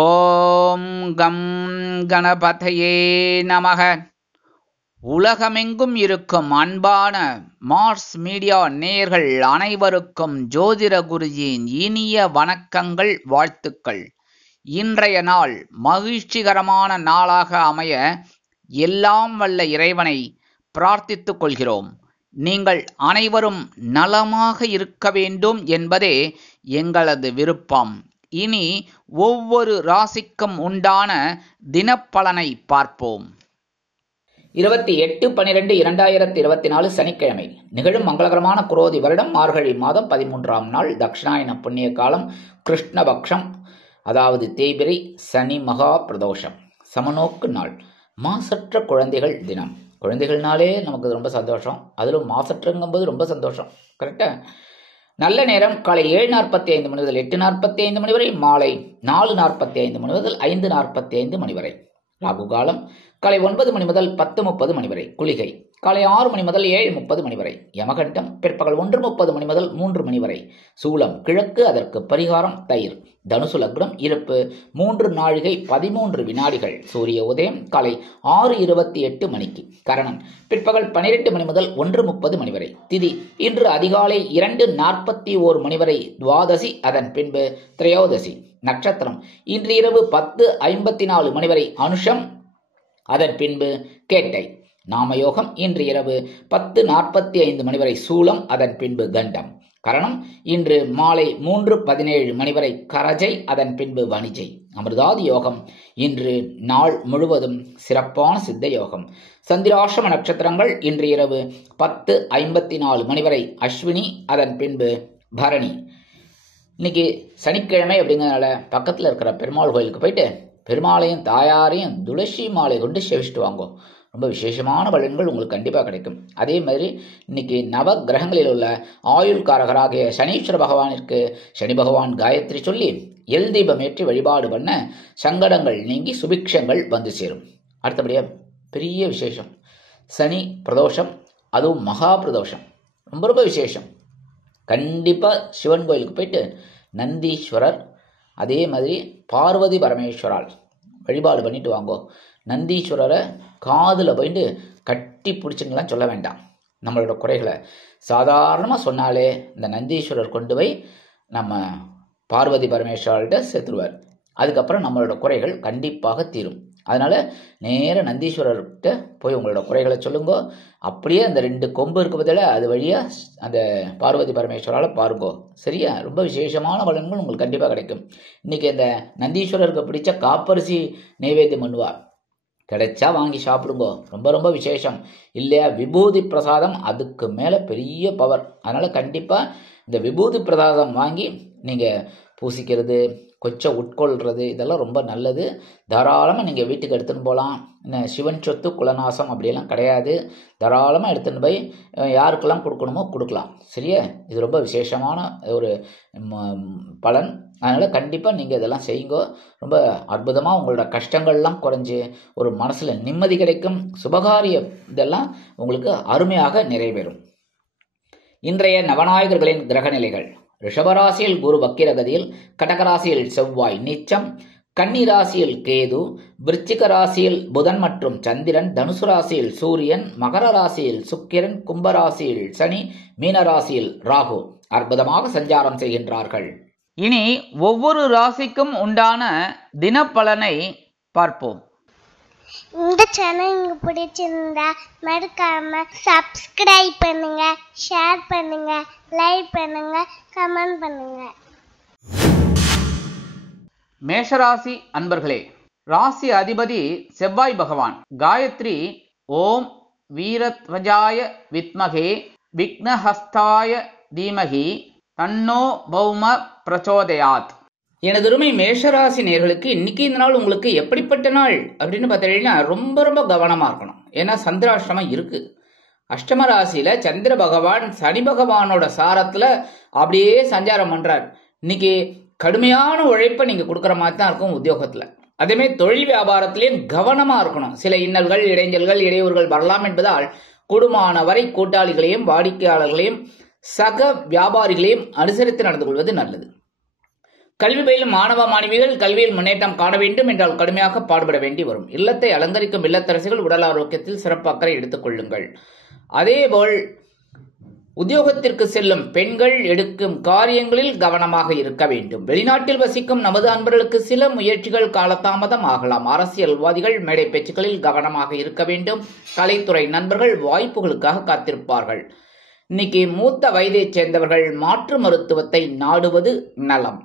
ஓம் come கணபதையே நமக. உலகமெங்கும் இருக்கும் அன்பான மார்ஸ் மீடியா நேயர்கள் அனைவருக்கும் ஜோதிட குருஜியின் இனிய வணக்கங்கள், வாழ்த்துக்கள். இன்றைய நாள் மகிழ்ச்சிகரமான நாளாக அமைய எல்லாம் வல்ல இறைவனை பிரார்த்தித்துக் கொள்கிறோம். நீங்கள் அனைவரும் நலமாக இருக்க வேண்டும் என்பதே எங்களது விருப்பம். இனி ஒவ்வொரு ராசிக்கும் உண்டான தினப்பலனை பார்ப்போம். 28/12/2024 சனிக்கிழமை நிகழும் மங்களகரமான குரோதி வருடம் மார்கழி மாதம் 13ஆம் நாள், தட்சிணாயன புண்ணிய காலம், கிருஷ்ணபக்ஷம், அதாவது தேய்பிரை, சனி மகா பிரதோஷம், சமநோக்கு நாள், மாசற்ற குழந்தைகள் தினம். குழந்தைகள்னாலே நமக்கு ரொம்ப சந்தோஷம், அதிலும் மாசற்றங்கும்போது ரொம்ப சந்தோஷம். கரெக்டா? நல்ல நேரம் காலை 7:45 மணி முதல் 8:45 மணி வரை, மாலை 4:45 மணி முதல் 5:45 மணி வரை. ராகு காலம் காலை 9 மணி முதல் 10:30 மணி வரை. குளிகை காலை 6 மணி முதல் 7:30 மணி வரை. யமகண்டம் பிற்பகல் 1:30 மணி முதல் 3 மணி வரை. சூலம் கிழக்கு, அதற்கு பரிகாரம் தயிர். தனுசு லக்னம், இருப்பு 3 நாழிகை 13 வினாடிகள். சூரிய உதயம் காலை 6:28 மணிக்கு. கரணம் பிற்பகல் 12 மணி முதல் 1:30 மணி வரை. திதி இன்று அதிகாலை 2:41 மணி வரை துவாதசி, அதன் பின்பு திரையோதசி. நட்சத்திரம் இன்று இரவு 10:54 மணி வரை அனுஷம், அதன் பின்பு கேட்டை. நாமயோகம் இன்று இரவு 10:45 மணி வரை சூலம், அதன் பின்பு கண்டம். கரணம் இன்று மாலை 3:17 மணி வரை கரஜை, அதன் பின்பு வணிஜை. அமிர்தாதி யோகம் இன்று நாள் முழுவதும் சிறப்பான சித்த யோகம். சந்திராஷ்டம நட்சத்திரங்கள் இன்று இரவு 10:54 மணி வரை அஸ்வினி, அதன் பின்பு பரணி. இன்னைக்கு சனிக்கிழமை அப்படிங்கிறதுனால பக்கத்தில் இருக்கிற பெருமாள் கோயிலுக்கு போயிட்டு பெருமாளையும் தாயாரையும் துளசி மாலை கொண்டு சேவிச்சுட்டு வாங்கோ. ரொம்ப விசேஷமான பலன்கள் உங்களுக்கு கண்டிப்பாக கிடைக்கும். அதே மாதிரி இன்னைக்கு நவ கிரகங்களில் உள்ள ஆயுள்காரகராகிய சனீஸ்வர பகவானிற்கு சனி பகவான் காயத்ரி சொல்லி எல் தீபம் ஏற்றி வழிபாடு பண்ண சங்கடங்கள் நீங்கி சுபிக்ஷங்கள் வந்து சேரும். அடுத்தபடியாக பெரிய விசேஷம் சனி பிரதோஷம், அதுவும் மகா பிரதோஷம், ரொம்ப ரொம்ப விசேஷம். கண்டிப்பாக சிவன் கோயிலுக்கு போயிட்டு நந்தீஸ்வரர், அதே மாதிரி பார்வதி பரமேஸ்வரால் வழிபாடு பண்ணிட்டு வாங்கோ. நந்தீஸ்வரரை காதில் போயிட்டு கட்டி பிடிச்சுங்களாம் சொல்ல வேண்டாம். நம்மளோட குறைகளை சாதாரணமாக சொன்னாலே இந்த நந்தீஸ்வரர் கொண்டு போய் நம்ம பார்வதி பரமேஸ்வரர்கிட்ட சேர்த்துருவார். அதுக்கப்புறம் நம்மளோட குறைகள் கண்டிப்பாக தீரும். அதனால் நேர நந்தீஸ்வரர்கிட்ட போய் உங்களோட குறைகளை சொல்லுங்கோ. அப்படியே அந்த 2 கொம்பு இருக்க பதில் அது வழியாக அந்த பார்வதி பரமேஸ்வரால் பாருங்கோ. சரியா? ரொம்ப விசேஷமான பலன்கள் உங்களுக்கு கண்டிப்பாக கிடைக்கும். இன்றைக்கி இந்த நந்தீஸ்வரருக்கு பிடிச்ச காப்பரிசி நைவேத்தியம் பண்ணுவார். கிடைச்சா வாங்கி சாப்பிடுங்கோ, ரொம்ப ரொம்ப விசேஷம். இல்லையா விபூதி பிரசாதம், அதுக்கு மேலே பெரிய பவர். அதனால் கண்டிப்பாக இந்த விபூதி பிரசாதம் வாங்கி நீங்கள் பூசிக்கிறது, கொஞ்சம் உட்கொள்கிறது, இதெல்லாம் ரொம்ப நல்லது. தாராளமாக நீங்கள் வீட்டுக்கு எடுத்துன்னு போகலாம். சிவன் சொத்து குலநாசம் அப்படியெல்லாம் கிடையாது. தாராளமாக எடுத்துன்னு போய் யாருக்கெல்லாம் கொடுக்கணுமோ கொடுக்கலாம். சரியா? இது ரொம்ப விசேஷமான ஒரு பலன். அதனால் கண்டிப்பாக நீங்கள் இதெல்லாம் செய்யுங்க. ரொம்ப அற்புதமாக உங்களோட கஷ்டங்கள்லாம் குறைஞ்சி ஒரு மனசில் நிம்மதி கிடைக்கும். சுபகாரிய இதெல்லாம் உங்களுக்கு அருமையாக நிறைவேறும். இன்றைய நவநாயகர்களின் கிரகநிலைகள்: ரிஷபராசியில் குரு வக்கிரகதியில், கடகராசியில் செவ்வாய் நீச்சம், கன்னிராசியில் கேது, விருச்சிக ராசியில் புதன் மற்றும் சந்திரன், தனுசு ராசியில் சூரியன், மகர ராசியில் சுக்கிரன், கும்பராசியில் சனி, மீனராசியில் ராகு அற்புதமாக சஞ்சாரம் செய்கின்றார்கள். இனி ஒவ்வொரு ராசிக்கும் உண்டான தினப்பலனை பார்ப்போம். இந்த சேனல் உங்களுக்கு பிடிச்சிருந்தா மறக்காம சப்ஸ்கிரைப் பண்ணுங்க, ஷேர் பண்ணுங்க, லைக் பண்ணுங்க, கமெண்ட் பண்ணுங்க. மேஷராசி அன்பர்களே, ராசி அதிபதி செவ்வாய் பகவான். காயத்ரி ஓம் வீரத்வஜாய வித்மகே விக்னஹஸ்தாய தீமகி தன்னோ பௌம பிரச்சோதயாத். எனதுருமை மேஷராசி நேயர்களுக்கு இன்னைக்கு இந்த நாள் உங்களுக்கு எப்படிப்பட்ட நாள் அப்படின்னு பார்த்தீங்கன்னா ரொம்ப ரொம்ப கவனமாக இருக்கணும். ஏன்னா சந்திராஷ்டமம் இருக்கு. அஷ்டம ராசியில சந்திர பகவான் சனி பகவானோட சாரத்துல அப்படியே சஞ்சாரம் பண்றார். இன்னைக்கு கடுமையான உழைப்பை நீங்க கொடுக்குற மாதிரி தான் இருக்கும் உத்தியோகத்துல. அதேமாதிரி தொழில் வியாபாரத்திலையும் கவனமா இருக்கணும். சில இன்னல்கள், இடைஞ்சல்கள், இடையூறுகள் வரலாம் என்பதால் கூடுமான வரை கூட்டாளிகளையும் வாடிக்கையாளர்களையும் சக வியாபாரிகளையும் அனுசரித்து நடந்து கொள்வது நல்லது. கல்வி பயிலும் மாணவ மாணவிகள் கல்வியில் முன்னேற்றம் காண வேண்டும் என்றால் கடுமையாக பாடுபட வேண்டி வரும். இல்லத்தை அலங்கரிக்கும் இல்லத்தரசிகள் உடல் ஆரோக்கியத்தில் சிறப்பு அக்கறை எடுத்துக் கொள்ளுங்கள். அதேபோல் உத்தியோகத்திற்கு செல்லும் பெண்கள் எடுக்கும் காரியங்களில் கவனமாக இருக்க வேண்டும். வெளிநாட்டில் வசிக்கும் நமது அன்பர்களுக்கு சில முயற்சிகள் காலதாமதம் ஆகலாம். அரசியல்வாதிகள் மேடை பேச்சுக்களில் கவனமாக இருக்க வேண்டும். கலைத்துறை நண்பர்கள் வாய்ப்புகளுக்காக காத்திருப்பார்கள். இன்னைக்கு மூத்த வயதைச் சேர்ந்தவர்கள் மாற்று மருத்துவத்தை நாடுவது நலம்.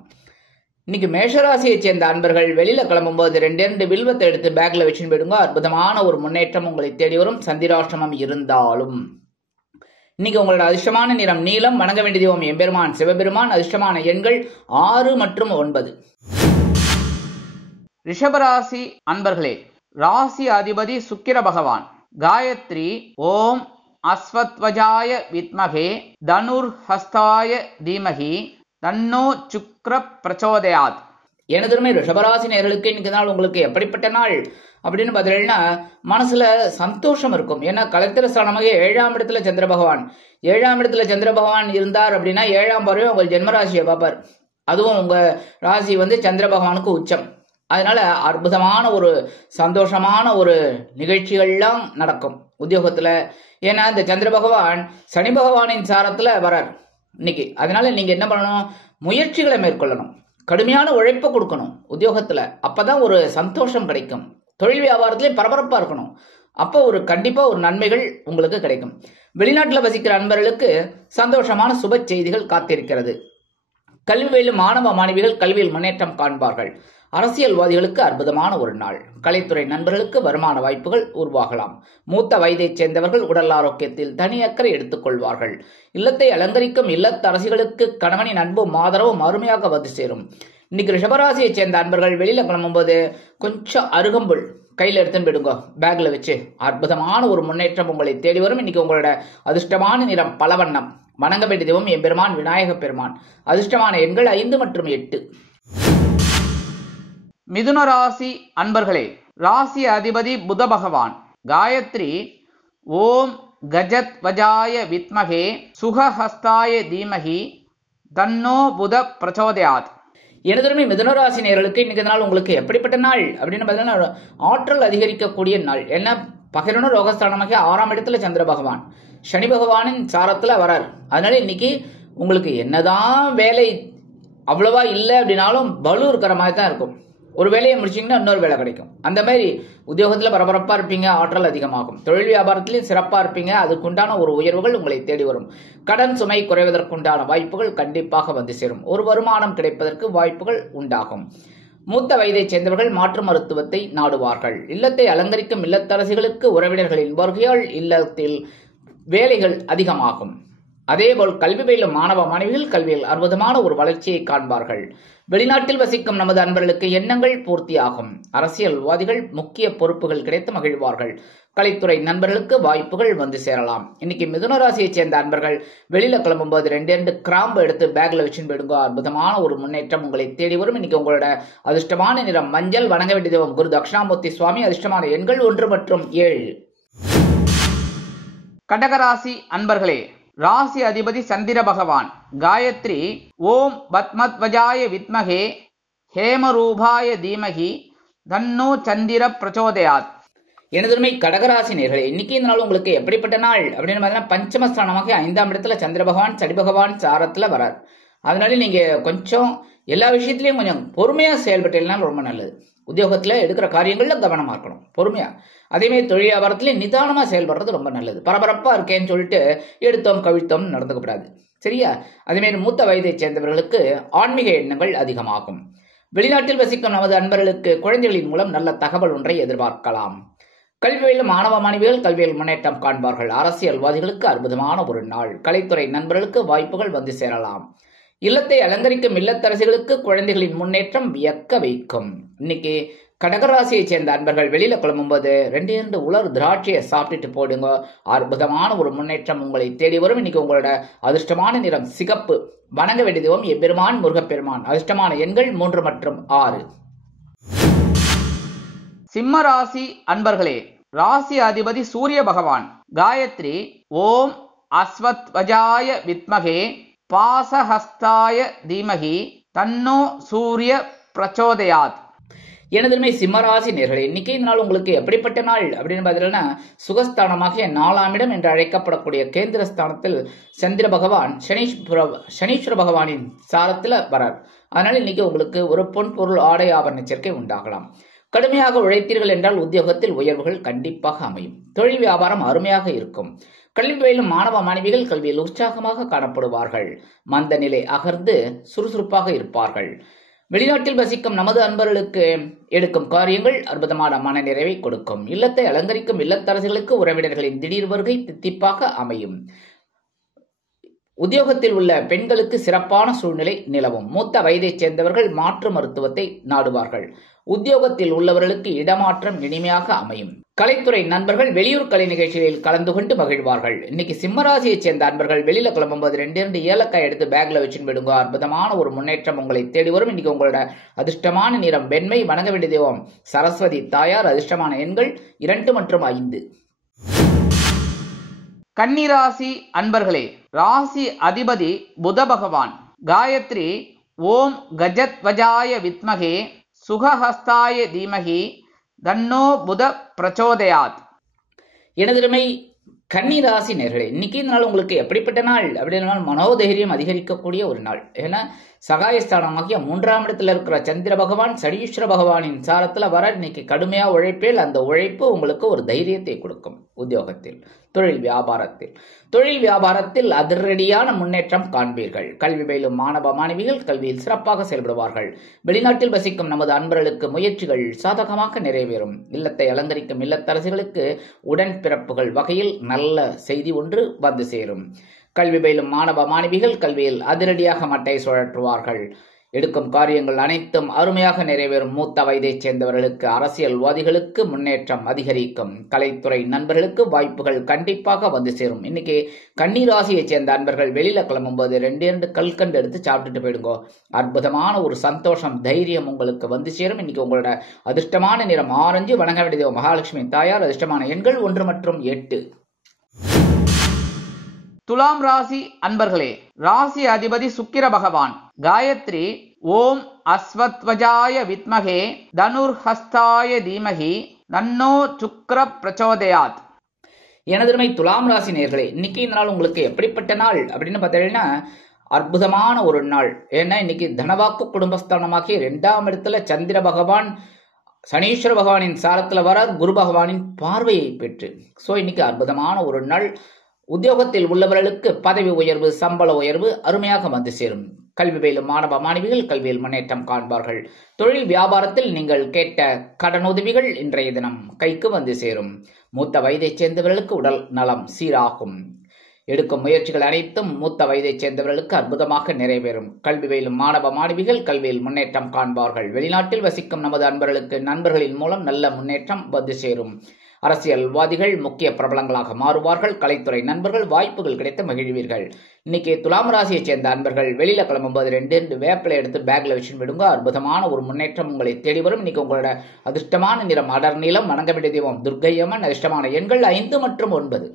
இன்னைக்கு மேஷராசியை சேர்ந்த அன்பர்கள் வெளியில கிளம்பும்போது 2 வில்வத்தை எடுத்து பேக்ல வச்சுன்னு போயிடுங்க. அற்புதமான ஒரு முன்னேற்றம் உங்களை தேடி வரும். சந்திராஷ்டமம் இருந்தாலும் இன்னைக்கு உங்களோட அதிர்ஷ்டமான நிறம் நீலம். வணங்க வேண்டிய தெய்வம் எம்பெருமான் சிவபெருமான். அதிர்ஷ்டமான எண்கள் 6 மற்றும் 9. ரிஷபராசி அன்பர்களே, ராசி அதிபதி சுக்கிர பகவான். காயத்ரி ஓம் அஸ்வத்வஜாய வித்மகே தனுர் ஹஸ்தாய தீமகி தன்னோ சுக்ர பிரச்சோதயாத். எனதுமே ரிஷபராசி நேயர்களுக்கு இன்னைக்கு நாள் உங்களுக்கு எப்படிப்பட்ட நாள் அப்படின்னு பார்த்தீங்கன்னா மனசுல சந்தோஷம் இருக்கும். ஏன்னா கலத்திர ஸ்தானமாக 7ஆம் இடத்துல சந்திர பகவான். 7ஆம் இடத்துல சந்திர பகவான் இருந்தார் அப்படின்னா 7ஆம் பார்வை உங்கள் ஜென்மராசியை பார்ப்பார். அதுவும் உங்க ராசி சந்திர பகவானுக்கு உச்சம். அதனால அற்புதமான ஒரு சந்தோஷமான ஒரு நிகழ்ச்சிகள்லாம் நடக்கும் உத்தியோகத்துல. ஏன்னா இந்த சந்திர பகவான் சனி பகவானின் சாரத்துல வரார் இன்னைக்கு. அதனால நீங்க என்ன பண்ணணும், முயற்சிகளை மேற்கொள்ளணும், கடுமையான உழைப்பை கொடுக்கணும் உத்தியோகத்துல. அப்பதான் ஒரு சந்தோஷம் கிடைக்கும். தொழில் வியாபாரத்திலே பரபரப்பா இருக்கணும். அப்போ கண்டிப்பா ஒரு நன்மைகள் உங்களுக்கு கிடைக்கும். வெளிநாட்டில் வசிக்கிற அன்பர்களுக்கு சந்தோஷமான சுப செய்திகள் காத்திருக்கிறது. கல்வி பயிலும் மாணவ மாணவிகள் கல்வியில் முன்னேற்றம் காண்பார்கள். அரசியல்வாதிகளுக்கு அற்புதமான ஒரு நாள். கலைத்துறை நண்பர்களுக்கு வருமான வாய்ப்புகள் உருவாகலாம். மூத்த வயதைச் சேர்ந்தவர்கள் உடல் ஆரோக்கியத்தில் தனி அக்கறை எடுத்துக் கொள்வார்கள். இல்லத்தை அலங்கரிக்கும் இல்லத்தரசிகளுக்கு கணவனின் அன்பும் ஆதரவும் அருமையாக வந்து சேரும். இன்னைக்கு ரிஷபராசியை சேர்ந்த அன்பர்கள் வெளியில கிளம்பும்போது கொஞ்சம் அருகம்புல் கையில எடுத்துன்னு போயிடுங்க, பேக்ல வச்சு. அற்புதமான ஒரு முன்னேற்றம் உங்களை தேடி வரும். இன்னைக்கு உங்களோட அதிர்ஷ்டமான நிறம் பலவண்ணம். வணங்க வேண்டிய தெய்வம் எம்பெருமான் விநாயக பெருமான். அதிர்ஷ்டமான எண்கள் 5 மற்றும் 8. மிதுன ராசி அன்பர்களே, ராசி அதிபதி புத பகவான். காயத்ரி ஓம் கஜத் வஜாய வித்மகே சுகஹஸ்தாய தீமகி தன்னோ புத பிரச்சோதயாத். எனதுமே மிதுனராசி நேயர்களுக்கு இன்னைக்கு நாள் உங்களுக்கு எப்படிப்பட்ட நாள் அப்படின்னு பார்த்தீங்கன்னா ஆற்றல் அதிகரிக்கக்கூடிய நாள். ஏன்னா பகிரணும் ரோகஸ்தானமாக 6ஆம் இடத்துல சந்திர பகவான் சனி பகவானின் சாரத்துல வரார். அதனால இன்னைக்கு உங்களுக்கு என்னதான் வேலை அவ்வளவா இல்லை அப்படின்னாலும் பலு இருக்கிற மாதிரி தான் இருக்கும். ஒரு வேலையை முடிச்சிங்கன்னா இன்னொரு வேலை கிடைக்கும். அந்த மாதிரி உத்தியோகத்தில் பரபரப்பா இருப்பீங்க, ஆற்றல் அதிகமாகும். தொழில் வியாபாரத்திலையும் சிறப்பா இருப்பீங்க. அதுக்குண்டான ஒரு உயர்வுகள் உங்களை தேடி வரும். கடன் சுமை குறைவதற்குண்டான வாய்ப்புகள் கண்டிப்பாக வந்து சேரும். ஒரு வருமானம் கிடைப்பதற்கு வாய்ப்புகள் உண்டாகும். மூத்த வயதைச் சேர்ந்தவர்கள் மாற்று மருத்துவத்தை நாடுவார்கள். இல்லத்தை அலங்கரிக்கும் இல்லத்தரசிகளுக்கு உறவினர்களின் வருகையால் இல்லத்தில் வேலைகள் அதிகமாகும். அதேபோல் கல்வி பயிலும் மாணவ மாணவிகள் கல்வியில் அற்புதமான ஒரு வளர்ச்சியை காண்பார்கள். வெளிநாட்டில் வசிக்கும் நமது அன்பர்களுக்கு எண்ணங்கள் பூர்த்தியாகும். அரசியல்வாதிகள் முக்கிய பொறுப்புகள் கிடைத்து மகிழ்வார்கள். கலைத்துறை நண்பர்களுக்கு வாய்ப்புகள் வந்து சேரலாம். இன்னைக்கு மிதுன ராசியை சேர்ந்த அன்பர்கள் வெளியில கிளம்பும்போது 2 கிராம்பு எடுத்து பேக்ல வச்சுன்னு போயிடுங்க. அற்புதமான ஒரு முன்னேற்றம் உங்களை தேடி வரும். இன்னைக்கு உங்களோட அதிர்ஷ்டமான நிறம் மஞ்சள். வணங்க வேண்டிய தெய்வம் குரு தட்சிணாமூர்த்தி சுவாமி. அதிர்ஷ்டமான எண்கள் 1 மற்றும் 7. கடகராசி அன்பர்களே, ராசி அதிபதி சந்திர பகவான். காயத்ரி ஓம் பத்மத்வஜாய வித்மகே ஹேமரூபாய தீமகி தன்னோ சந்திர பிரச்சோதயாத். எனதுமை கடகராசி நேயர்களே, இன்னைக்கு இந்த நாள் உங்களுக்கு எப்படிப்பட்ட நாள் அப்படின்னு பார்த்தீங்கன்னா பஞ்சமஸ்தானமாக 5ஆம் இடத்துல சந்திர பகவான் சனி பகவான் சாரத்துல வரார். அதனால நீங்க கொஞ்சம் எல்லா விஷயத்திலையும் கொஞ்சம் பொறுமையா செயல்பட்டீங்கன்னா ரொம்ப நல்லது. உத்தியோகத்துல எடுக்கிற காரியங்கள்ல கவனமா இருக்கணும், பொறுமையா. அதேமாதிரி தொழில் வியாபாரத்திலேயே நிதானமா செயல்படுறது ரொம்ப நல்லது. பரபரப்பா இருக்கேன்னு சொல்லிட்டு எடுத்தோம் கவிழ்த்தோம் நடந்துக்கப்படாது, சரியா? அதேமாதிரி மூத்த வயதைச் சேர்ந்தவர்களுக்கு ஆன்மீக எண்ணங்கள் அதிகமாகும். வெளிநாட்டில் வசிக்கும் நமது அன்பர்களுக்கு குழந்தைகளின் மூலம் நல்ல தகவல் ஒன்றை எதிர்பார்க்கலாம். கல்வியில் மாணவ மாணவிகள் கல்வியில் முன்னேற்றம் காண்பார்கள். அரசியல்வாதிகளுக்கு அற்புதமான ஒரு நாள். கலைத்துறை நண்பர்களுக்கு வாய்ப்புகள் வந்து சேரலாம். இல்லத்தை அலங்கரிக்கும் இல்லத்தரசிகளுக்கு குழந்தைகளின் முன்னேற்றம் வியக்க வைக்கும். இன்னைக்கு கடகராசியை சேர்ந்த அன்பர்கள் வெளியில கிளம்பும்போது 2 உலர் திராட்சையை சாப்பிட்டுட்டு போடுங்க. அற்புதமான ஒரு முன்னேற்றம் உங்களை தேடி வரும். இன்னைக்கு உங்களோட அதிர்ஷ்டமான நிறம் சிகப்பு. வணங்க வேண்டிய தெய்வம் எம்பெருமான் முருகப்பெருமான். அதிர்ஷ்டமான எண்கள் 3 மற்றும் 6. சிம்ம ராசி அன்பர்களே, ராசி அதிபதி சூரிய பகவான். காயத்ரி ஓம் அஸ்வத்வஜாய வித்மகே பாசஹஸ்தாய தீமகி தன்னோ சூரிய பிரச்சோதயாத். எனதுமே சிம்மராசி நேர்களே, இன்னைக்கு இந்த நாள் உங்களுக்கு எப்படிப்பட்ட நாள் அப்படின்னு பார்த்தீங்கன்னா, சுகஸ்தானமாகிய 4ஆம் இடம் என்று அழைக்கப்படக்கூடிய கேந்திரஸ்தானத்தில் சந்திர பகவான் சனீஸ்வர பகவானின் சாரத்தில் வரார். அதனால இன்னைக்கு உங்களுக்கு ஒரு பொன் பொருள் ஆடை ஆபரண சேர்க்கை உண்டாகலாம். கடுமையாக உழைத்தீர்கள் என்றால் உத்தியோகத்தில் உயர்வுகள் கண்டிப்பாக அமையும். தொழில் வியாபாரம் அருமையாக இருக்கும். கல்வி பயிலும் மாணவ மாணவிகள் கல்வியில் உற்சாகமாக காணப்படுவார்கள். மந்த நிலை அகர்ந்து சுறுசுறுப்பாக இருப்பார்கள். வெளிநாட்டில் வசிக்கும் நமது அன்பர்களுக்கு எடுக்கும் காரியங்கள் அற்புதமான மன நிறைவை கொடுக்கும். இல்லத்தை அலங்கரிக்கும் இல்லத்தரசிகளுக்கு உறவினர்களின் திடீர் வருகை தித்திப்பாக அமையும். உத்தியோகத்தில் உள்ள பெண்களுக்கு சிறப்பான சூழ்நிலை நிலவும். மூத்த வயதைச் சேர்ந்தவர்கள் மாற்று மருத்துவத்தை நாடுவார்கள். உத்தியோகத்தில் உள்ளவர்களுக்கு இடமாற்றம் இனிமையாக அமையும். கலைத்துறை நண்பர்கள் வெளியூர் கலை நிகழ்ச்சிகளில் கலந்து கொண்டு மகிழ்வார்கள். இன்னைக்கு சிம்மராசியைச் சேர்ந்த அன்பர்கள் வெளியில கிளம்பும்போது 2 ஏலக்காய் எடுத்து பேக்ல வச்சுன்னு விடுங்க. அற்புதமான ஒரு முன்னேற்றம் உங்களை தேடி வரும். இன்னைக்கு உங்களோட அதிர்ஷ்டமான நிறம் வெண்மை. வணங்க வேண்டிய தெய்வம் சரஸ்வதி தாயார். அதிர்ஷ்டமான எண்கள் 2 மற்றும் 5. கன்னிராசி அன்பர்களே, ராசி அதிபதி புத பகவான். காயத்ரி ஓம் கஜத்வஜாய வித்மகே சுகஹஸ்தாய தீமகி தன்னோ புத பிரச்சோதயாத். எனதுமை கன்னிராசி நேர்களே, இன்னைக்கு இந்த நாள் உங்களுக்கு எப்படிப்பட்ட நாள் அப்படின்னா, மனோதைரியம் அதிகரிக்கக்கூடிய ஒரு நாள். ஏன்னா சகாயஸ்தானமாகிய 3ஆம் இடத்துல இருக்கிற சந்திர பகவான் சனீஸ்வர பகவானின் சாரத்துல வர இன்னைக்கு கடுமையா உழைப்பேல். அந்த உழைப்பு உங்களுக்கு ஒரு தைரியத்தை கொடுக்கும். உத்தியோகத்தில் தொழில் வியாபாரத்தில் அதிரடியான முன்னேற்றம் காண்பீர்கள். கல்வி பயிலும் மாணவ மாணவிகள் கல்வியில் சிறப்பாக செயல்படுவார்கள். வெளிநாட்டில் வசிக்கும் நமது அன்பர்களுக்கு முயற்சிகள் சாதகமாக நிறைவேறும். இல்லத்தை அலங்கரிக்கும் இல்லத்தரசிகளுக்கு உடன்பிறப்புகள் வகையில் நல்ல செய்தி ஒன்று வந்து சேரும். கல்வி பயிலும் மாணவ மாணவிகள் கல்வியில் அதிரடியாக மட்டை சுழற்றுவார்கள். எடுக்கும் காரியங்கள் அனைத்தும் அருமையாக நிறைவேறும். மூத்த வயதைச் சேர்ந்தவர்களுக்கு அரசியல்வாதிகளுக்கு முன்னேற்றம் அதிகரிக்கும். கலைத்துறை நண்பர்களுக்கு வாய்ப்புகள் கண்டிப்பாக வந்து சேரும். இன்னைக்கு கன்னிராசியைச் சேர்ந்த அன்பர்கள் வெளியில கிளம்பும்போது 2 கல்கண்டு எடுத்து சாப்பிட்டுட்டு போயிடுங்க. அற்புதமான ஒரு சந்தோஷம் தைரியம் உங்களுக்கு வந்து சேரும். இன்னைக்கு உங்களோட அதிர்ஷ்டமான நிறம் ஆரஞ்சு. வணங்க வேண்டிய மகாலட்சுமி தாயார். அதிர்ஷ்டமான எண்கள் 1 மற்றும் 8. துலாம் ராசி அன்பர்களே, ராசி அதிபதி சுக்கிர பகவான். காயத்ரி ஓம் அஸ்வத்வஜாய வித்மகே தனுர்ஹஸ்தாய தீமகி தன்னோ சுக்ர பிரச்சோதயாத். எனதுமை துலாம் ராசி நேர்களே, இன்னைக்கு இந்த நாள் உங்களுக்கு எப்படிப்பட்ட நாள் அப்படின்னு பார்த்தீங்கன்னா, அற்புதமான ஒரு நாள். ஏன்னா இன்னைக்கு தனவாக்கு குடும்பஸ்தானமாகிய 2ஆம் இடத்துல சந்திர பகவான் சனீஸ்வர பகவானின் சாரத்துல வர குரு பகவானின் பார்வையை பெற்று இன்னைக்கு அற்புதமான ஒரு நாள். உத்தியோகத்தில் உள்ளவர்களுக்கு பதவி உயர்வு சம்பள உயர்வு அருமையாக வந்து சேரும். கல்வி பயிலும் மாணவ மாணவிகள் கல்வியில் முன்னேற்றம் காண்பார்கள். தொழில் வியாபாரத்தில் நீங்கள் கேட்ட கடனுதவிகள் இன்றைய தினம் கைக்கு வந்து சேரும். மூத்த வயதைச் சேர்ந்தவர்களுக்கு உடல் நலம் சீராகும். எடுக்கும் முயற்சிகள் அனைத்தும் மூத்த வயதைச் சேர்ந்தவர்களுக்கு அற்புதமாக நிறைவேறும். கல்வி பயிலும் மாணவ மாணவிகள் கல்வியில் முன்னேற்றம் காண்பார்கள். வெளிநாட்டில் வசிக்கும் நமது அன்பர்களுக்கு நண்பர்களின் மூலம் நல்ல முன்னேற்றம் வந்து சேரும். அரசியல்வாதிகள் முக்கிய பிரபலங்களாக மாறுவார்கள். கலைத்துறை நண்பர்கள் வாய்ப்புகள் கிடைத்து மகிழ்வீர்கள். இன்னைக்கு துலாம் ராசியைச் சேர்ந்த அன்பர்கள் வெளியில கிளம்பும்போது 2 வேப்பிலை எடுத்து பேக்ல வச்சு விடுங்க. அற்புதமான ஒரு முன்னேற்றம் உங்களை தேடி வரும். இன்னைக்கு உங்களோட அதிர்ஷ்டமான நிறம் அடர் நீலம். வணங்க வேண்டிய தெய்வம் துர்க்கையம்மன். அதிர்ஷ்டமான எண்கள் 5 மற்றும் 9.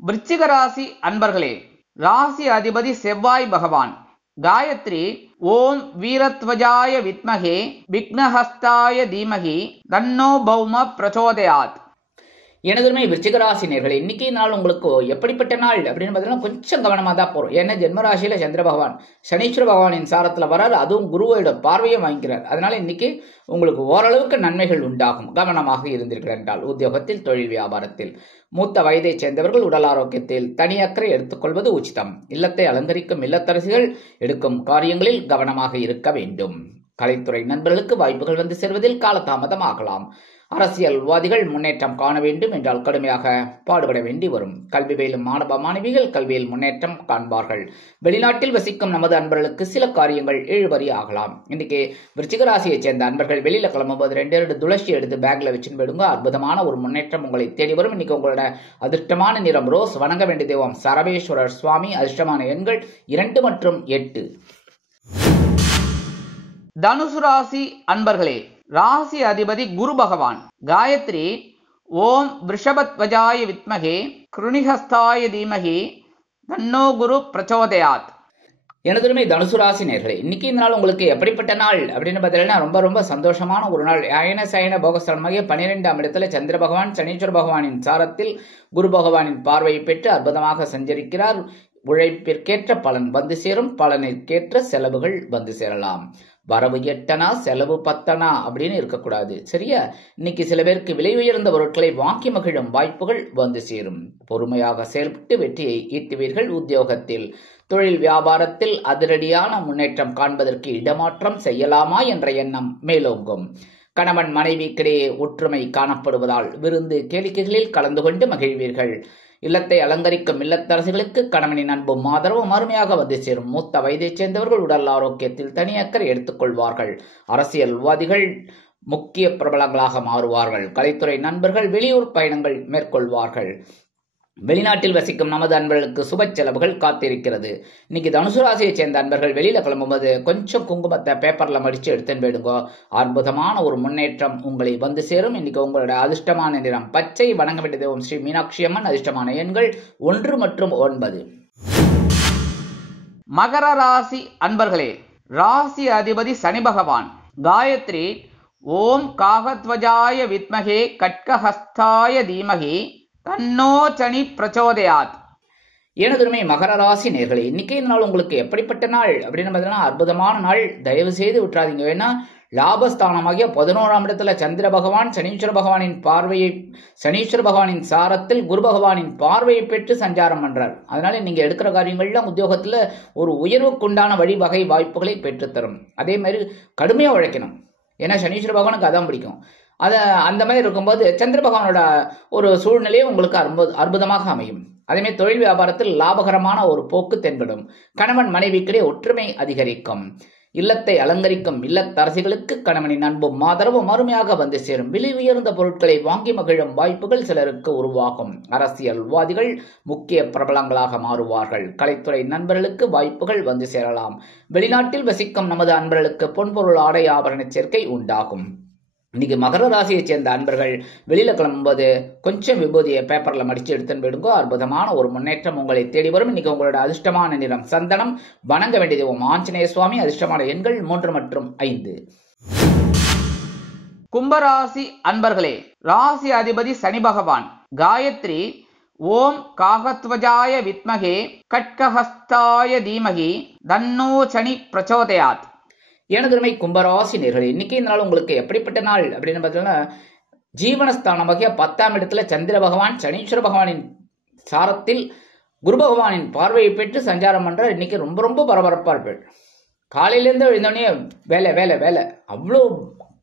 விருச்சிக ராசி அன்பர்களே, ராசி அதிபதி செவ்வாய் பகவான். காயத்ரி ஓம் வீரத்வஜாய வித்மகே விக்னஹஸ்தாய தீமகி தன்னோ பௌம பிரச்சோதயாத். எனதுமே விருச்சிகராசி நேர்களே, இன்னைக்கு நாள் உங்களுக்கு எப்படிப்பட்ட நாள் அப்படின்னு பார்த்தீங்கன்னா கொஞ்சம் கவனமாக தான் போகிறோம். ஏன்னா ஜென்மராசியில சந்திர பகவான் சனீஸ்வர பகவானின் சாரத்தில் வராரு. அதுவும் குருவோட பார்வையை வாங்கிக்கிறார். அதனால இன்னைக்கு உங்களுக்கு ஓரளவுக்கு நன்மைகள் உண்டாகும். கவனமாக இருந்தீர்கள் என்றால் உத்தியோகத்தில் தொழில் வியாபாரத்தில் மூத்த வயதைச் சேர்ந்தவர்கள் உடல் ஆரோக்கியத்தில் தனி அக்கறை எடுத்துக்கொள்வது உச்சிதம். இல்லத்தை அலங்கரிக்கும் இல்லத்தரசிகள் எடுக்கும் காரியங்களில் கவனமாக இருக்க வேண்டும். கலைத்துறை நண்பர்களுக்கு வாய்ப்புகள் வந்து சேர்வதில் காலதாமதம் ஆகலாம். அரசியல்வாதிகள் முன்னேற்றம் காண வேண்டும் என்றால் கடுமையாக பாடுபட வேண்டி வரும். கல்வி பயிலும் மாணவ மாணவிகள் கல்வியில் முன்னேற்றம் காண்பார்கள். வெளிநாட்டில் வசிக்கும் நமது அன்பர்களுக்கு சில காரியங்கள் இழுபறி ஆகலாம். இன்னைக்கு விருச்சிக ராசியைச் சேர்ந்த அன்பர்கள் வெளியில கிளம்பும்போது 2 துளசி எடுத்து பேக்ல வச்சுன்னு போயிடுங்க. அற்புதமான ஒரு முன்னேற்றம் உங்களை தேடி வரும். இன்னைக்கு உங்களோட அதிர்ஷ்டமான நிறம் ரோஸ். வணங்க வேண்டிய தெய்வம் சரபேஸ்வரர் சுவாமி. அதிர்ஷ்டமான எண்கள் 2 மற்றும் 8. தனுசு ராசி அன்பர்களே, ராசி அதிபதி குரு பகவான். காயத்ரி ஓம் விருஷபத்வஜாய வித்மகே கிருணிஹஸ்தாய தீமகி தன்னோ குரு பிரச்சோதயாத். எனதுமே தனுசு ராசி நேர்களே, இன்னைக்கு இந்த நாள் உங்களுக்கு எப்படிப்பட்ட நாள் அப்படின்னு பார்த்தீங்கன்னா ரொம்ப ரொம்ப சந்தோஷமான ஒரு நாள். அயன சயன போகஸ்தலமாகிய 12ஆம் இடத்துல சந்திர பகவான் சனீஸ்வர பகவானின் சாரத்தில் குரு பகவானின் பார்வையை பெற்று அற்புதமாக சஞ்சரிக்கிறார். உழைப்பிற்கேற்ற பலன் வந்து சேரும், பலனிற்கேற்ற செலவுகள் வந்து சேரலாம். வரவு 8 செலவு 10 அப்படின்னு இருக்கக்கூடாது, சரியா? இன்னைக்கு சில பேருக்கு விலை உயர்ந்த பொருட்களை வாங்கி மகிழும் வாய்ப்புகள் வந்து சேரும். பொறுமையாக செயல்பட்டு வெற்றியை ஈட்டுவீர்கள். உத்தியோகத்தில் தொழில் வியாபாரத்தில் அதிரடியான முன்னேற்றம் காண்பதற்கு இடமாற்றம் செய்யலாமா என்ற எண்ணம் மேலோங்கும். கணவன் மனைவிக்கிடையே ஒற்றுமை காணப்படுவதால் விருந்து கேளிக்கைகளில் கலந்து கொண்டு மகிழ்வீர்கள். இல்லத்தை அலங்கரிக்கும் இல்லத்தரசிகளுக்கு கணவனின் அன்பும் ஆதரவும் அருமையாக வந்து சேரும். மூத்த வயதைச் சேர்ந்தவர்கள் உடல் ஆரோக்கியத்தில் தனி அக்கறை எடுத்துக்கொள்வார்கள். அரசியல்வாதிகள் முக்கிய பிரபலங்களாக மாறுவார்கள். கலைத்துறை நண்பர்கள் வெளியூர் பயணங்கள் மேற்கொள்வார்கள். வெளிநாட்டில் வசிக்கும் நமது அன்பர்களுக்கு சுப செலவுகள் காத்திருக்கிறது. இன்னைக்கு தனுசு ராசியை சேர்ந்த அன்பர்கள் வெளியில கிளம்பும்போது கொஞ்சம் குங்குமத்தை பேப்பர்ல மடிச்சு எடுத்துன்னு போயிடுங்க. அற்புதமான ஒரு முன்னேற்றம் உங்களை வந்து சேரும். இன்னைக்கு உங்களோட அதிர்ஷ்டமான நிறம் பச்சை. வணங்க வேண்டியது ஓம் ஸ்ரீ மீனாட்சி அம்மன். அதிர்ஷ்டமான எண்கள் 1 மற்றும் 9. மகர ராசி அன்பர்களே, ராசி அதிபதி சனி பகவான். காயத்ரி ஓம் காகத்வஜாய வித்மகே கட்கஹஸ்தாய தீமகி தன்னோ சனி பிரச்சோதயாத். எனதுமே மகர ராசி நேர்களே, இன்னைக்கு இந்த நாள் உங்களுக்கு எப்படிப்பட்ட நாள் அப்படின்னு பார்த்தீங்கன்னா அற்புதமான நாள். தயவு செய்து விட்டுறாதீங்க. வேணா லாபஸ்தானமாகிய 11ஆம் இடத்துல சந்திர பகவான் சனீஸ்வர பகவானின் பார்வையை சனீஸ்வர பகவானின் சாரத்தில் குரு பகவானின் பார்வையை பெற்று சஞ்சாரம் பண்றார். அதனால நீங்க எடுக்கிற காரியங்கள்லாம் உத்தியோகத்துல ஒரு உயர்வுக்குண்டான வழிவகை வாய்ப்புகளை பெற்றுத்தரும். அதே மாதிரி கடுமையா உழைக்கணும். ஏன்னா சனீஸ்வர பகவானுக்கு அதான் பிடிக்கும். அந்த மாதிரி இருக்கும்போது சந்திர பகவானோட ஒரு சூழ்நிலையே உங்களுக்கு அற்புதமாக அமையும். அதேமாதிரி தொழில் வியாபாரத்தில் லாபகரமான ஒரு போக்கு தென்படும். கணவன் மனைவிக்கிடையே ஒற்றுமை அதிகரிக்கும். இல்லத்தை அலங்கரிக்கும் இல்லத்தரசிகளுக்கு கணவனின் அன்பும் ஆதரவும் அருமையாக வந்து சேரும். விலை உயர்ந்த பொருட்களை வாங்கி மகிழும் வாய்ப்புகள் சிலருக்கு உருவாகும். அரசியல்வாதிகள் முக்கிய பிரபலங்களாக மாறுவார்கள். கலைத்துறை நண்பர்களுக்கு வாய்ப்புகள் வந்து சேரலாம். வெளிநாட்டில் வசிக்கும் நமது அன்பர்களுக்கு பொன்பொருள் ஆடை ஆபரண சேர்க்கை உண்டாகும். இன்னைக்கு மகர ராசியை சேர்ந்த அன்பர்கள் வெளியில கிளம்பும்போது கொஞ்சம் விபூதியை பேப்பர்ல மடிச்சு எடுத்துன்னு போயிடுங்க. அற்புதமான ஒரு முன்னேற்றம் உங்களை தேடி வரும். இன்னைக்கு உங்களோட அதிர்ஷ்டமான நிறம் சந்தனம். வணங்க வேண்டியது ஓம் ஆஞ்சநேய சுவாமி. அதிர்ஷ்டமான எண்கள் 3 மற்றும் 5. கும்பராசி அன்பர்களே, ராசி அதிபதி சனி பகவான். காயத்ரி ஓம் காகத்வஜாய வித்மகே கட்கஹஸ்தாய தீமகி தன்னோ சனி பிரச்சோதயாத். எனதுமை கும்பராசி நேர்களே, இன்னைக்கு இந்த நாள் உங்களுக்கு எப்படிப்பட்ட நாள் அப்படின்னு பார்த்தீங்கன்னா ஜீவனஸ்தானமாகிய 10ஆம் இடத்துல சந்திர பகவான் சனீஸ்வர பகவானின் சாரத்தில் குரு பகவானின் பார்வையை பெற்று சஞ்சாரம் பண்ற. இன்னைக்கு ரொம்ப ரொம்ப பரபரப்பா இருப்பேன். காலையிலேருந்து எழுந்தோடனே வேலை வேலை வேலை, அவ்வளோ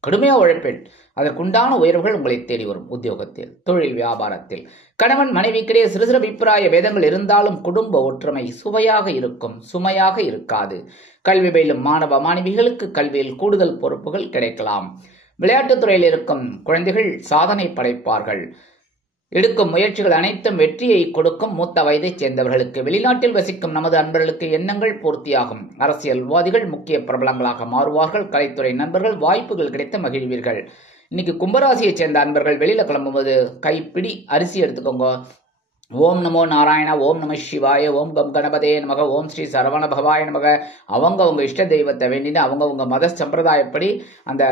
கடுமையா உழைப்பேன். அதற்குண்டான உயர்வுகள் உங்களை தேடி வரும். உத்தியோகத்தில் தொழில் வியாபாரத்தில் கணவன் மனைவிக்கிடையே சிறு சிறு அபிப்பிராய வேதங்கள் இருந்தாலும் குடும்ப ஒற்றுமை சுவையாக இருக்கும், சுமையாக இருக்காது. கல்வி பயிலும் மாணவ மாணவிகளுக்கு கல்வியில் கூடுதல் பொறுப்புகள் கிடைக்கலாம். விளையாட்டுத் துறையில் இருக்கும் குழந்தைகள் சாதனை படைப்பார்கள். எடுக்கும் முயற்சிகள் அனைத்தும் வெற்றியை கொடுக்கும். மூத்த வயதைச் சேர்ந்தவர்களுக்கு வெளிநாட்டில் வசிக்கும் நமது அன்பர்களுக்கு எண்ணங்கள் பூர்த்தியாகும். அரசியல்வாதிகள் முக்கிய பிரபலங்களாக மாறுவார்கள். கலைத்துறை நண்பர்கள் வாய்ப்புகள் கிடைத்து மகிழ்வீர்கள். இன்னைக்கு கும்பராசியைச் சேர்ந்த அன்பர்கள் வெளியில கிளம்பும்போது கைப்பிடி அரிசி எடுத்துக்கோங்க. ஓம் நமோ நாராயணா, ஓம் நம சிவாய, ஓம் கம் கணபதே நமக, ஓம் ஸ்ரீ சரவண பவாய நமக. அவங்க இஷ்ட தெய்வத்தை வேண்டிட்டு அவங்க மத சம்பிரதாயப்படி அந்த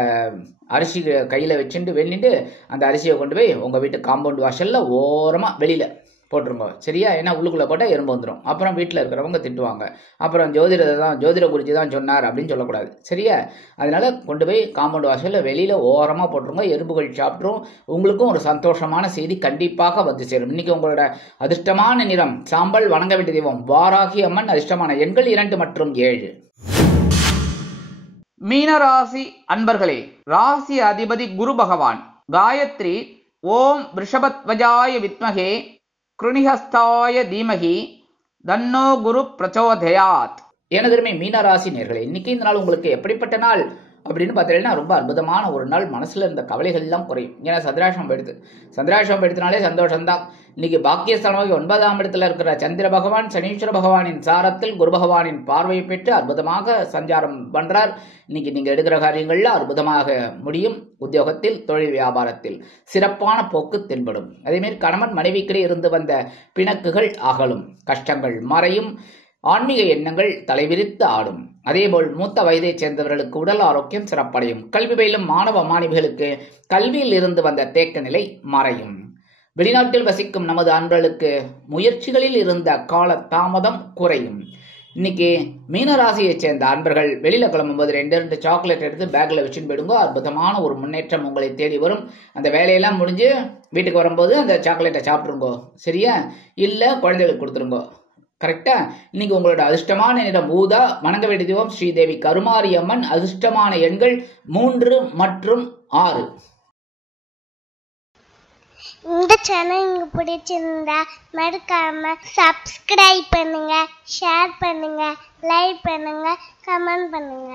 அரிசி கையில வச்சுட்டு வேண்டிட்டு அந்த அரிசியை கொண்டு போய் உங்க வீட்டு காம்பவுண்ட் வாசல்ல ஓரமா வெளியில போட்டுருங்க, சரியா? ஏன்னா உள்ளுக்குள்ள போட்டால் எறும்பு வந்துடும். அப்புறம் வீட்டில் இருக்கிறவங்க திட்டுவாங்க. அப்புறம் ஜோதிட குறிச்சி தான் சொன்னார் அப்படின்னு சொல்லக்கூடாது, சரியா? அதனால கொண்டு போய் காம்பவுண்ட் வாசலில் வெளியில ஓரமாக போட்டுருங்க. எறும்புகள் சாப்பிட்ரும். உங்களுக்கும் ஒரு சந்தோஷமான செய்தி கண்டிப்பாக வந்து சேரும். இன்னைக்கு உங்களோட அதிர்ஷ்டமான நிறம் சாம்பல். வணங்க வேண்டிய தெய்வம் வாராகி அம்மன். அதிர்ஷ்டமான எண்கள் 2 மற்றும் 7. மீனராசி அன்பர்களே, ராசி அதிபதி குரு பகவான். காயத்ரி ஓம் ரிஷபத்வஜாய வித்மகே கிருணிஹஸ்தாய தீமகி தன்னோ குரு பிரச்சோதயாத். எனதுமே மீனராசி நேர்களே, இன்னைக்கு இந்த நாள் உங்களுக்கு எப்படிப்பட்ட நாள் அப்படின்னு பார்த்தீங்கன்னா ரொம்ப அற்புதமான ஒரு நாள். மனசுல இருந்த கவலைகள் எல்லாம் குறையும். ஏன்னா சந்திராஷ்டமம் எடுத்தனாலே சந்தோஷம்தான். இன்னைக்கு பாக்கியஸ்தானமாக 9ஆம் இடத்துல இருக்கிற சந்திர பகவான் சனீஸ்வர பகவானின் சாரத்தில் குரு பகவானின் பார்வையை பெற்று அற்புதமாக சஞ்சாரம் பண்றார். இன்னைக்கு நீங்க எடுக்கிற காரியங்கள்ல அற்புதமாக முடியும். உத்தியோகத்தில் தொழில் வியாபாரத்தில் சிறப்பான போக்கு தென்படும். அதேமாரி கணவன் மனைவிக்கிடையே இருந்து வந்த பிணக்குகள் அகலும், கஷ்டங்கள் மறையும். ஆன்மீக எண்ணங்கள் தலைவிரித்து ஆடும். அதேபோல் மூத்த வயதைச் சேர்ந்தவர்களுக்கு உடல் ஆரோக்கியம் சிறப்படையும். கல்வி பயிலும் மாணவ மாணவிகளுக்கு கல்வியில் இருந்து வந்த தேக்க நிலை மறையும். வெளிநாட்டில் வசிக்கும் நமது அன்பர்களுக்கு முயற்சிகளில் இருந்த கால தாமதம் குறையும். இன்னைக்கு மீனராசியைச் சேர்ந்த அன்பர்கள் வெளியில கிளம்பும்போது 2 சாக்லேட் எடுத்து பேக்ல வச்சுன்னு போயிடுங்க. அற்புதமான ஒரு முன்னேற்றம் உங்களை தேடி வரும். அந்த வேலையெல்லாம் முடிஞ்சு வீட்டுக்கு வரும்போது அந்த சாக்லேட்டை சாப்பிட்டுருங்கோ, சரியா? இல்ல குழந்தைகளுக்கு கொடுத்துருங்கோ, கரெக்டா? இன்னைக்கு உங்களோட அதிர்ஷ்டமான நிறம் ஊதா. வணங்க வேண்டிய தெய்வம் ஸ்ரீதேவி கருமாரியம்மன். அதிர்ஷ்டமான எண்கள் 3 மற்றும் 6. இந்த சேனல் உங்களுக்கு பிடிச்சிருந்தா மறக்காம சப்ஸ்கிரைப் பண்ணுங்க, ஷேர் பண்ணுங்க, லைக் பண்ணுங்க, கமெண்ட் பண்ணுங்க.